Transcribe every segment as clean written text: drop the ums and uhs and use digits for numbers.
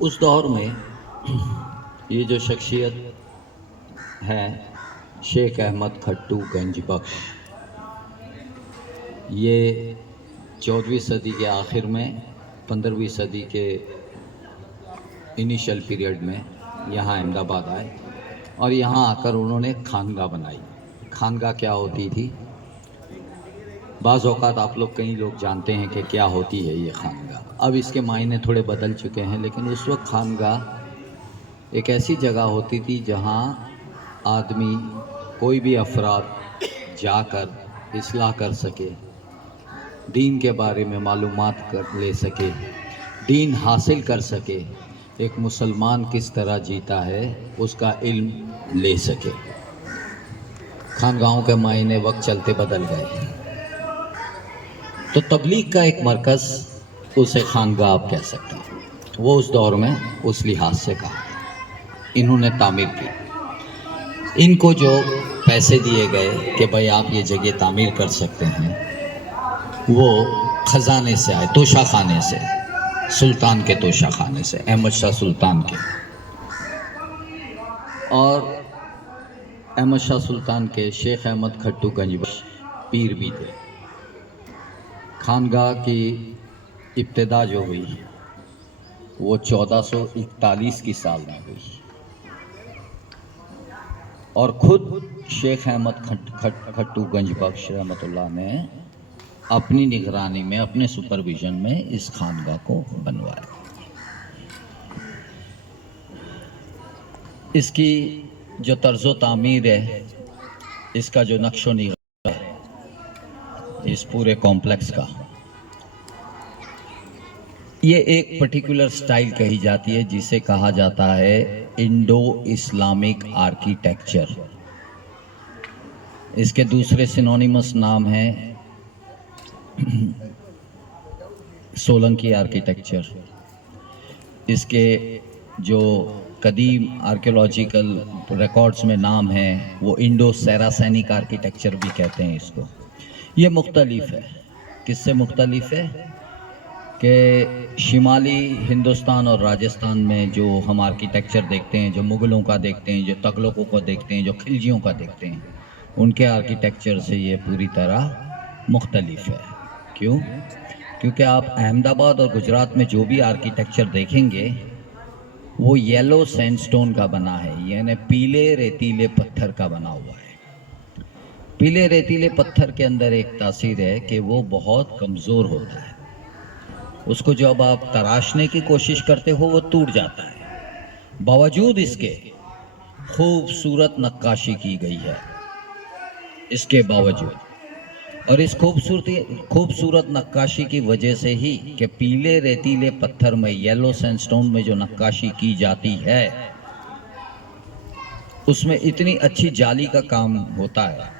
اس دور میں یہ جو شخصیت ہے شیخ احمد کھٹو گنج بخش، یہ 14ویں صدی کے آخر میں 15ویں صدی کے انیشل پیریڈ میں یہاں احمد آباد آئے اور یہاں آ کر انہوں نے خانگاہ بنائی۔ خانگاہ کیا ہوتی تھی؟ بعض اوقات آپ لوگ کئی لوگ جانتے ہیں کہ کیا ہوتی ہے یہ خانگاہ، اب اس کے معنی تھوڑے بدل چکے ہیں، لیکن اس وقت خانگاہ ایک ایسی جگہ ہوتی تھی جہاں آدمی کوئی بھی افراد جا کر اصلاح کر سکے، دین کے بارے میں معلومات لے سکے، دین حاصل کر سکے، ایک مسلمان کس طرح جیتا ہے اس کا علم لے سکے۔ خانگاہوں کے معنی وقت چلتے بدل گئے، تو تبلیغ کا ایک مرکز اسے خانگاہ آپ کہہ سکتے ہیں۔ وہ اس دور میں اس لحاظ سے کہا، انہوں نے تعمیر کی۔ ان کو جو پیسے دیے گئے کہ بھائی آپ یہ جگہ تعمیر کر سکتے ہیں، وہ خزانے سے آئے، توشہ خانے سے، سلطان کے توشہ خانے سے، احمد شاہ سلطان کے۔ اور احمد شاہ سلطان کے شیخ احمد کھٹو گنج بخش پیر بھی تھے۔ خانگاہ کی ابتدا جو ہوئی وہ 1441 کی سال میں ہوئی، اور خود شیخ احمد کھٹو گنج بخش رحمۃ اللہ نے اپنی نگرانی میں، اپنے سپرویژن میں اس خانگاہ کو بنوایا۔ اس کی جو طرز و تعمیر ہے، اس کا جو نقش و نگار ہے اس پورے کمپلیکس کا، یہ ایک پرٹیکولر سٹائل کہی جاتی ہے جسے کہا جاتا ہے انڈو اسلامک آرکیٹیکچر۔ اس کے دوسرے سینونیمس نام ہیں سولنکی آرکیٹیکچر۔ اس کے جو قدیم آرکیولوجیکل ریکارڈز میں نام ہیں وہ انڈو سیراسینک آرکیٹیکچر بھی کہتے ہیں اس کو۔ یہ مختلف ہے، کس سے مختلف ہے کہ شمالی ہندوستان اور راجستھان میں جو ہم آرکیٹیکچر دیکھتے ہیں، جو مغلوں کا دیکھتے ہیں، جو تغلقوں کو دیکھتے ہیں، جو خلجیوں کا دیکھتے ہیں، ان کے آرکیٹیکچر سے یہ پوری طرح مختلف ہے۔ کیوں؟ کیونکہ آپ احمد آباد اور گجرات میں جو بھی آرکیٹیکچر دیکھیں گے وہ یلو سینڈ سٹون کا بنا ہے، یعنی پیلے ریتیلے پتھر کا بنا ہوا ہے۔ پیلے ریتیلے پتھر کے اندر ایک تاثیر ہے کہ وہ بہت کمزور ہوتا ہے، اس کو جب آپ تراشنے کی کوشش کرتے ہو وہ ٹوٹ جاتا ہے، باوجود اس کے خوبصورت نقاشی کی گئی ہے۔ اس کے باوجود، اور اس خوبصورت نقاشی کی وجہ سے ہی کہ پیلے ریتیلے پتھر میں، یلو سینڈ سٹون میں جو نقاشی کی جاتی ہے اس میں اتنی اچھی جالی کا کام ہوتا ہے،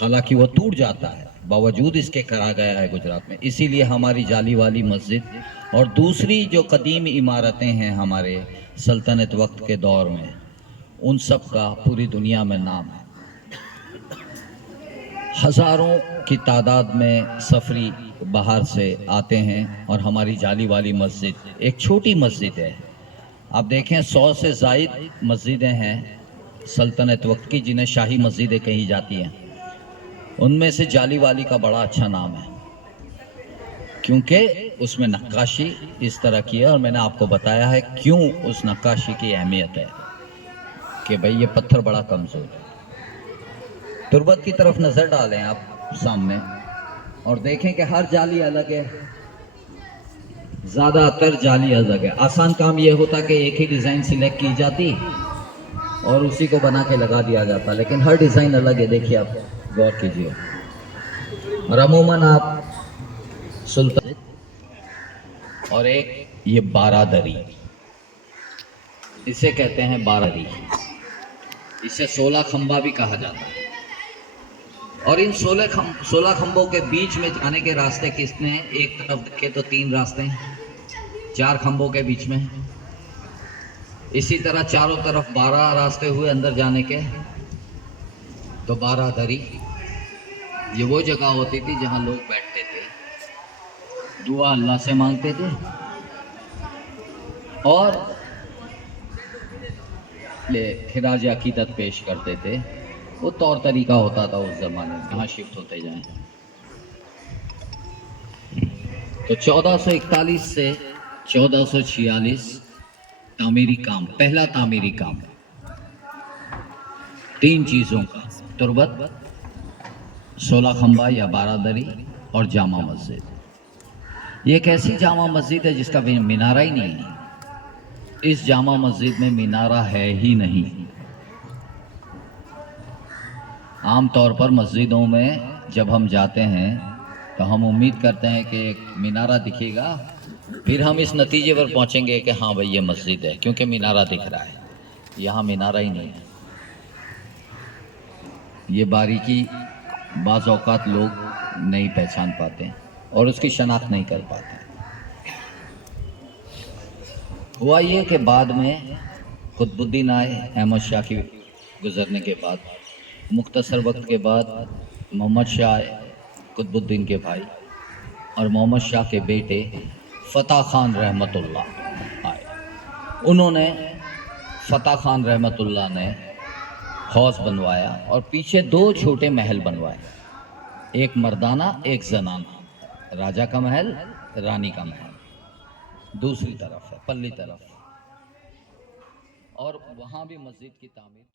حالانکہ وہ ٹوٹ جاتا ہے باوجود اس کے کرا گیا ہے گجرات میں۔ اسی لیے ہماری جالی والی مسجد اور دوسری جو قدیم عمارتیں ہیں ہمارے سلطنت وقت کے دور میں، ان سب کا پوری دنیا میں نام ہے۔ ہزاروں کی تعداد میں سفری باہر سے آتے ہیں، اور ہماری جالی والی مسجد ایک چھوٹی مسجد ہے۔ آپ دیکھیں 100 سے زائد مسجدیں ہیں سلطنت وقت کی جنہیں شاہی مسجدیں کہی جاتی ہیں، ان میں سے جالی والی کا بڑا اچھا نام ہے، کیونکہ اس میں نقاشی اس طرح کی ہے، اور میں نے آپ کو بتایا ہے کیوں اس نقاشی کی اہمیت ہے کہ بھئی یہ پتھر بڑا کمزور ہے۔ تربت کی طرف نظر ڈالیں آپ سامنے اور دیکھیں کہ ہر جالی الگ ہے، زیادہ تر جالی الگ ہے۔ آسان کام یہ ہوتا کہ ایک ہی ڈیزائن سلیکٹ کی جاتی اور اسی کو بنا کے لگا دیا جاتا، لیکن ہر ڈیزائن الگ ہے۔ دیکھیے آپ غور کیجیے، اور عموماً آپ سلطان اور ایک یہ بارادری، اسے کہتے ہیں بارادری، اسے 16 کھمبا بھی کہا جاتا ہے۔ اور ان 16 کھمبوں کے بیچ میں جانے کے راستے کتنے ہیں؟ ایک طرف دیکھیں تو 3 راستے ہیں 4 کھمبوں کے بیچ میں، اسی طرح چاروں طرف 12 راستے ہوئے اندر جانے کے، تو بارادری یہ وہ جگہ ہوتی تھی جہاں لوگ بیٹھتے تھے، دعا اللہ سے مانگتے تھے، اور خراج عقیدت پیش کرتے تھے. وہ طور طریقہ ہوتا تھا اس زمانے میں. یہاں شفٹ ہوتے جائیں. تو 1441 سے 1446 تعمیری کام، پہلا تعمیری کام 3 چیزوں کا: تربت، 16 کھمبا یا 12 دری اور جامع مسجد. یہ ایک ایسی جامع مسجد ہے جس کا مینارہ ہی نہیں ہے. اس جامع مسجد میں مینارہ ہے ہی نہیں. عام طور پر مسجدوں میں جب ہم جاتے ہیں تو ہم امید کرتے ہیں کہ ایک مینارہ دکھے گا، پھر ہم اس نتیجے پر پہنچیں گے کہ ہاں بھائی یہ مسجد ہے کیونکہ مینارہ دکھ رہا ہے. یہاں مینارہ ہی نہیں ہے. یہ باریکی بعض اوقات لوگ نہیں پہچان پاتے ہیں اور اس کی شناخت نہیں کر پاتے. ہوا یہ کہ بعد میں قطب الدین آئے. احمد شاہ کی گزرنے کے بعد مختصر وقت کے بعد محمد شاہ آئے، قطب الدین کے بھائی، اور محمد شاہ کے بیٹے فتح خان رحمت اللہ آئے. انہوں نے فتح خان رحمت اللہ نے حوض بنوایا اور پیچھے 2 چھوٹے محل بنوائے. ایک مردانہ، ایک زنانہ. راجہ کا محل، رانی کا محل دوسری طرف ہے، پلی طرف. اور وہاں بھی مسجد کی تعمیر